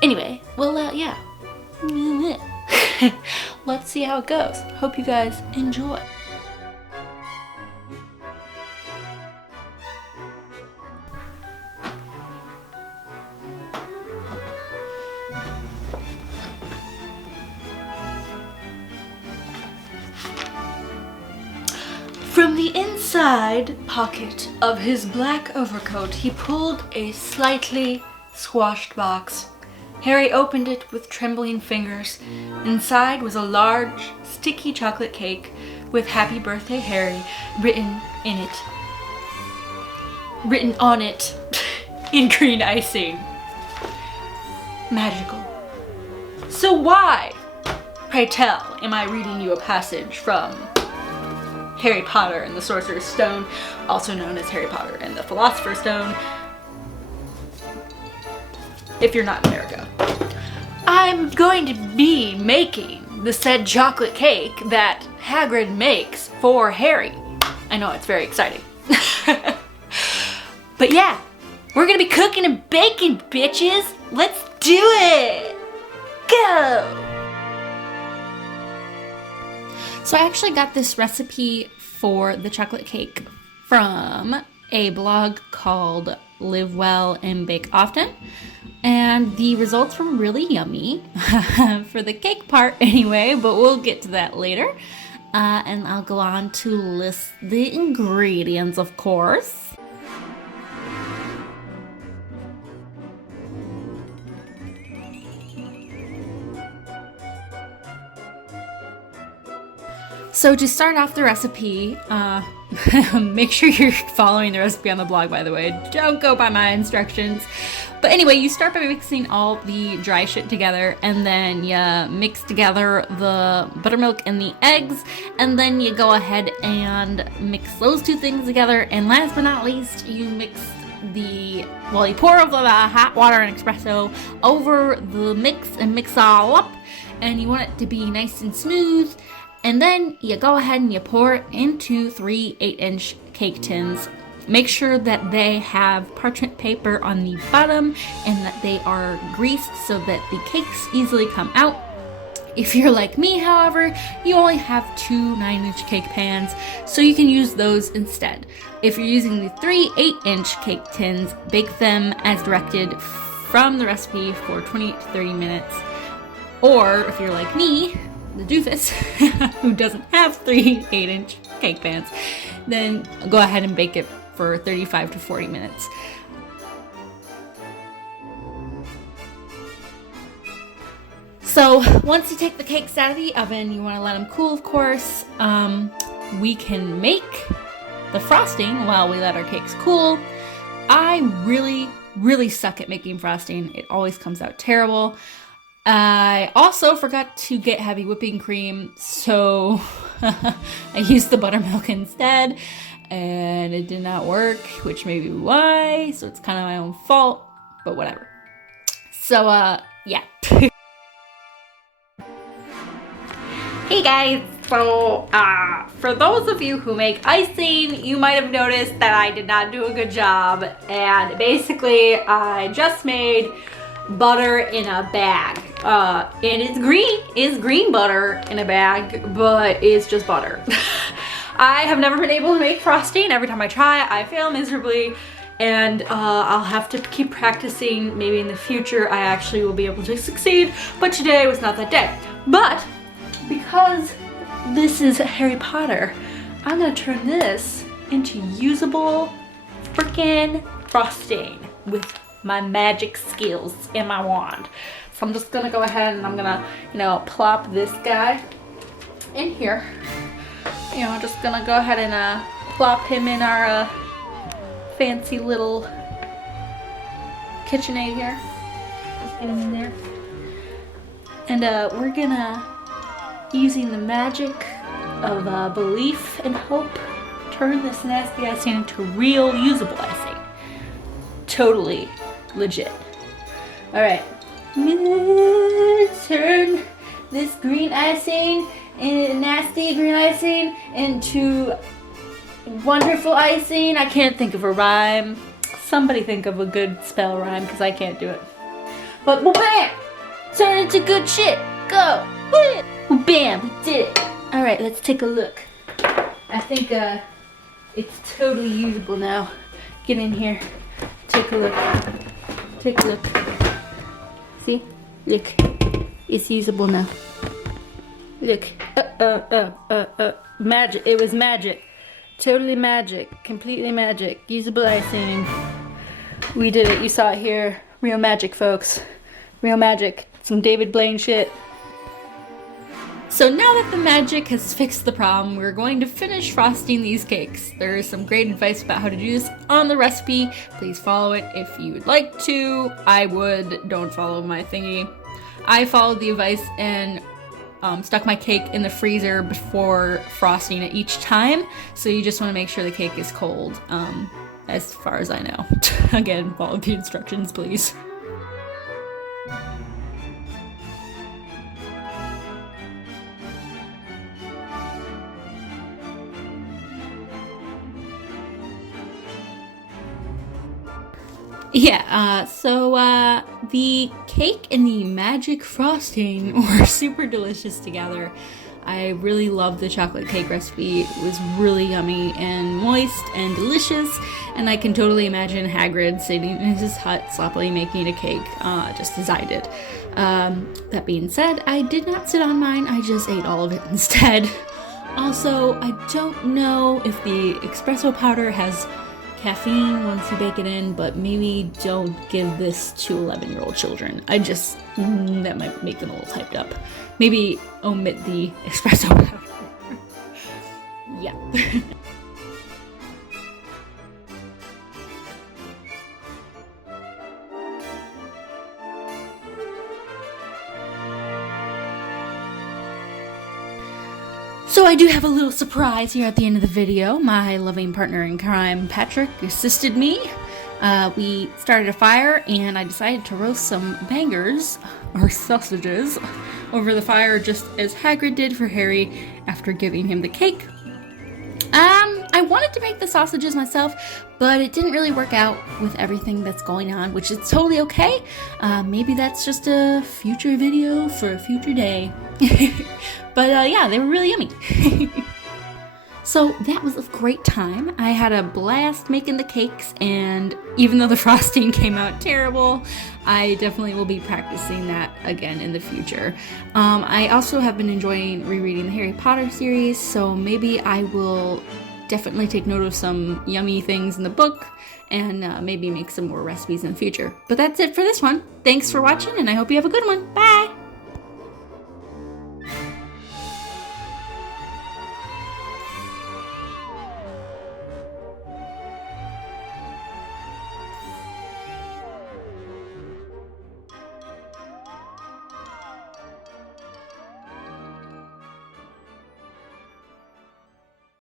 Anyway, well, yeah. Let's see how it goes. Hope you guys enjoy. From the inside pocket of his black overcoat, he pulled a slightly squashed box. Harry opened it with trembling fingers. Inside was a large, sticky chocolate cake with "Happy Birthday, Harry" written on it in green icing. Magical. So why, pray tell, am I reading you a passage from Harry Potter and the Sorcerer's Stone, also known as Harry Potter and the Philosopher's Stone, if you're not in America? I'm going to be making the said chocolate cake that Hagrid makes for Harry. I know, it's very exciting. But yeah, we're gonna be cooking and baking, bitches. Let's do it. Go. So I actually got this recipe for the chocolate cake from a blog called Live Well and Bake Often, and the results were really yummy for the cake part anyway, but we'll get to that later. And I'll go on to list the ingredients, of course. So to start off the recipe, make sure you're following the recipe on the blog, by the way. Don't go by my instructions. But anyway, you start by mixing all the dry shit together, and then you mix together the buttermilk and the eggs, and then you go ahead and mix those two things together, and last but not least, you pour over the hot water and espresso over the mix and mix all up, and you want it to be nice and smooth. And then you go ahead and you pour it into 3 8-inch cake tins. Make sure that they have parchment paper on the bottom and that they are greased so that the cakes easily come out. If you're like me, however, you only have 2 9-inch cake pans, so you can use those instead. If you're using the 3 8-inch cake tins, bake them as directed from the recipe for 20 to 30 minutes. Or if you're like me, the doofus, who doesn't have 3 8-inch cake pans, then go ahead and bake it for 35 to 40 minutes. So once you take the cakes out of the oven, you want to let them cool, of course. We can make the frosting while we let our cakes cool. I really suck at making frosting. It always comes out terrible. I also forgot to get heavy whipping cream, so I used the buttermilk instead, and it did not work, which may be why, so it's kind of my own fault, but whatever. So, yeah. Hey guys, so, for those of you who make icing, you might have noticed that I did not do a good job, and basically, I just made butter in a bag. And it's green butter in a bag, but it's just butter. I have never been able to make frosting. Every time I try, I fail miserably, and I'll have to keep practicing. Maybe in the future I actually will be able to succeed, but today was not that day. But because this is Harry Potter, I'm gonna turn this into usable freaking frosting with my magic skills and my wand. So I'm just gonna go ahead and I'm gonna, plop this guy in here. Just gonna go ahead and plop him in our fancy little KitchenAid here. Just get him in there. And we're gonna, using the magic of belief and hope, turn this nasty icing into real usable icing. Totally legit. Alright. Turn this green icing, nasty green icing, into wonderful icing. I can't think of a rhyme. Somebody think of a good spell rhyme because I can't do it. But bam! Turn into good shit. Go! Bam! We did it. All right, let's take a look. I think it's totally usable now. Get in here. Take a look. Take a look. See? Look. It's usable now. Look. Magic. It was magic. Totally magic. Completely magic. Usable icing. We did it. You saw it here. Real magic, folks. Real magic. Some David Blaine shit. So now that the magic has fixed the problem, we're going to finish frosting these cakes. There is some great advice about how to do this on the recipe. Please follow it if you would like to. I would. Don't follow my thingy. I followed the advice and stuck my cake in the freezer before frosting it each time. So you just want to make sure the cake is cold, as far as I know. Again, follow the instructions, please. Yeah, so the cake and the magic frosting were super delicious together. I really loved the chocolate cake recipe. It was really yummy and moist and delicious, and I can totally imagine Hagrid sitting in his hut sloppily making a cake, just as I did. That being said, I did not sit on mine, I just ate all of it instead. Also, I don't know if the espresso powder has caffeine once you bake it in, but maybe don't give this to 11-year-old children. That might make them a little hyped up. Maybe omit the espresso powder. Yeah. So I do have a little surprise here at the end of the video. My loving partner in crime, Patrick, assisted me. We started a fire and I decided to roast some bangers, or sausages, over the fire just as Hagrid did for Harry after giving him the cake. I wanted to make the sausages myself, but it didn't really work out with everything that's going on, which is totally okay. Maybe that's just a future video for a future day. But yeah, they were really yummy. So that was a great time. I had a blast making the cakes, and even though the frosting came out terrible, I definitely will be practicing that again in the future. I also have been enjoying rereading the Harry Potter series, so maybe I will definitely take note of some yummy things in the book and maybe make some more recipes in the future. But that's it for this one. Thanks for watching, and I hope you have a good one. Bye!